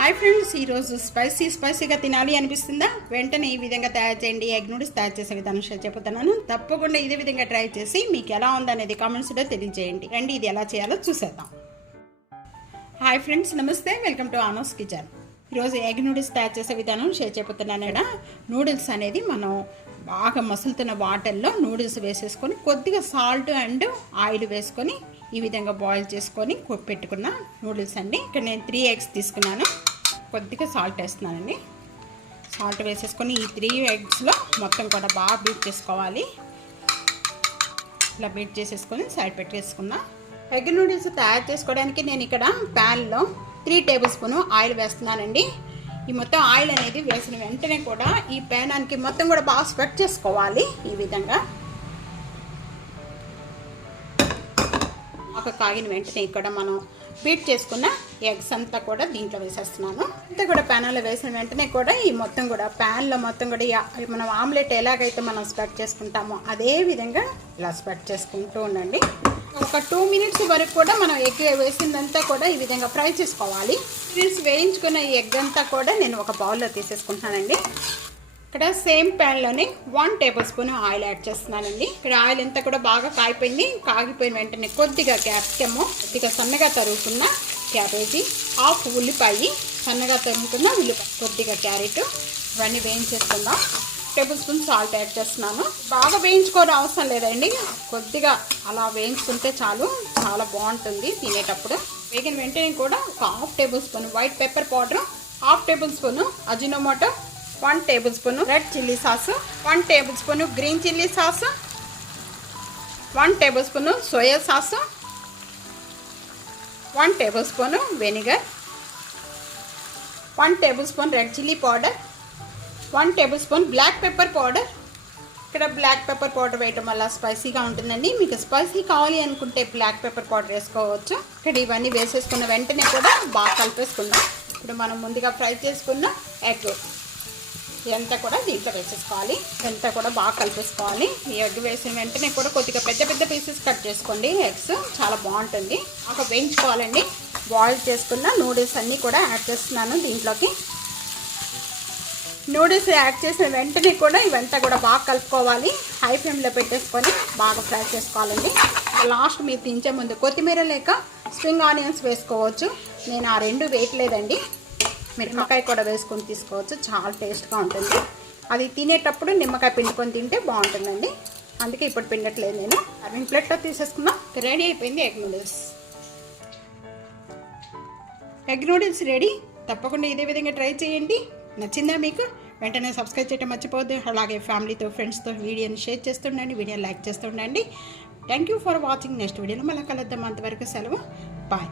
Hi friends, ఈరోజు స్పైసీగా తినాలి అనిపిస్తుందా? వెంటనే ఈ విధంగా తయారు చేయండి. ఎగ్ నూడిల్స్ తయారు చేసే విధానం షేర్ చెప్తున్నాను. తప్పకుండా ఇదే విధంగా ట్రై చేసి మీకు ఎలా ఉందనేది కామెంట్స్లో తెలియజేయండి. రండి ఇది ఎలా చేయాలో చూసేద్దాం. హాయ్ ఫ్రెండ్స్, నమస్తే, వెల్కమ్ టు ఆనోస్ కిచెన్. ఈరోజు ఎగ్ నూడిల్స్ తయారు చేసే విధానం షేర్ చెప్తున్నాను. ఇక్కడ నూడిల్స్ అనేది మనం బాగా మసులుతున్న వాటర్లో నూడిల్స్ వేసేసుకొని కొద్దిగా సాల్ట్ అండ్ ఆయిల్ వేసుకొని ఈ విధంగా బాయిల్ చేసుకొని పెట్టుకున్న నూడిల్స్ అండి. ఇక్కడ నేను 3 eggs తీసుకున్నాను. కొద్దిగా సాల్ట్ వేస్తున్నానండి. సాల్ట్ వేసేసుకొని ఈ 3 eggsలో మొత్తం కూడా బాగా బీట్ చేసుకోవాలి. ఇలా బీట్ చేసేసుకొని సైడ్ పెట్టేసుకున్నా. ఎగ్ నూడిల్స్ తయారు చేసుకోవడానికి నేను ఇక్కడ ప్యాన్లో 3 tablespoon ఆయిల్ వేస్తున్నానండి. ఈ మొత్తం ఆయిల్ అనేది వేసిన వెంటనే కూడా ఈ ప్యానానికి మొత్తం కూడా బాగా స్ప్రెడ్ చేసుకోవాలి. ఈ విధంగా ఒక కాగిన వెంటనే ఇక్కడ మనం బీట్ చేసుకున్న ఎగ్స్ అంతా కూడా దీంట్లో వేసేస్తున్నాను. అంతా కూడా ప్యాన్లో వేసిన వెంటనే కూడా ఈ మొత్తం కూడా ప్యాన్లో మొత్తం కూడా మనం ఆమ్లెట్ ఎలాగైతే మనం స్ప్రెడ్ చేసుకుంటామో అదే విధంగా ఇలా స్ప్రెడ్ చేసుకుంటూ ఉండండి. ఒక 2 minutes వరకు కూడా మనం ఎగ్ వేసిందంతా కూడా ఈ విధంగా ఫ్రై చేసుకోవాలి. వేయించుకున్న ఈ ఎగ్ అంతా కూడా నేను ఒక బౌల్లో తీసేసుకుంటున్నానండి. ఇక్కడ సేమ్ ప్యాన్లోనే 1 tablespoon ఆయిల్ యాడ్ చేస్తున్నానండి. ఇక్కడ ఆయిల్ అంతా కూడా బాగా కాగిపోయింది. కాగిపోయిన వెంటనే కొద్దిగా క్యాప్సికమ్, కొద్దిగా సన్నగా తరుగుకున్న క్యాబేజీ, హాఫ్ ఉల్లిపాయ, సన్నగా తరుగుకున్న ఉల్లిపాయ, కొద్దిగా క్యారెట్, ఇవన్నీ వేయించేసుకుందాం. tablespoon సాల్ట్ యాడ్ చేస్తున్నాను. బాగా వేయించుకోవడం అవసరం లేదండి, కొద్దిగా అలా వేయించుకుంటే చాలు, చాలా బాగుంటుంది తినేటప్పుడు. వేగిన వెంటనే కూడా ఒక 1/2 tablespoon white pepper powder, 1/2 tablespoon Ajinomoto, 1 tablespoon red chilli sauce, 1 tablespoon green chilli sauce, 1 tablespoon soya sauce, 1 tablespoon vinegar, 1 tablespoon red chilli powder, 1 tablespoon black pepper powder. ఇక్కడ బ్లాక్ పెప్పర్ పౌడర్ వేయటం వల్ల స్పైసీగా ఉంటుందండి. మీకు స్పైసీ కావాలి అనుకుంటే black pepper powder వేసుకోవచ్చు. ఇక్కడ ఇవన్నీ వేసేసుకున్న వెంటనే కూడా బాగా కలిపేసుకుందాం. ఇప్పుడు మనం ముందుగా ఫ్రై చేసుకున్న ఎగ్ ఇదంతా కూడా దీంట్లో వేసేసుకోవాలి. ఇదంతా కూడా బాగా కలిపేసుకోవాలి. ఈ ఎగ్ వేసిన వెంటనే కూడా కొద్దిగా పెద్ద పీసెస్ కట్ చేసుకోండి. ఎగ్స్ చాలా బాగుంటుంది. ఒక వేయించుకోవాలండి. బాయిల్ చేసుకున్న నూడిల్స్ అన్నీ కూడా యాడ్ చేస్తున్నాను దీంట్లోకి. నూడిల్స్ యాడ్ చేసిన వెంటనే కూడా ఇవంతా కూడా బాగా కలుపుకోవాలి. హై ఫ్లేమ్లో పెట్టేసుకొని బాగా ఫ్రై చేసుకోవాలండి. లాస్ట్ మీరు తించే ముందు కొత్తిమీర లేక స్ప్రింగ్ ఆనియన్స్ వేసుకోవచ్చు. నేను ఆ 2 వేయట్లేదండి. మీరు నిమ్మకాయ కూడా వేసుకొని తీసుకోవచ్చు, చాలా టేస్ట్గా ఉంటుంది. అది తినేటప్పుడు నిమ్మకాయ పిండుకొని తింటే బాగుంటుందండి. అందుకే ఇప్పుడు పిండట్లేదు నేను. అవి ప్లేట్లో తీసేసుకున్నా. రెడీ అయిపోయింది egg noodles. Egg noodles ready. తప్పకుండా ఇదే విధంగా ట్రై చేయండి. నచ్చిందా మీకు? వెంటనే సబ్స్క్రైబ్ చేయడం మర్చిపోవద్దు. అలాగే ఫ్యామిలీతో, ఫ్రెండ్స్తో వీడియోని షేర్ చేస్తుండండి, వీడియోని లైక్ చేస్తుండండి. Thank you for watching. Next వీడియోలో మళ్ళీ కలుద్దాం. అంతవరకు సెలవు. బాయ్.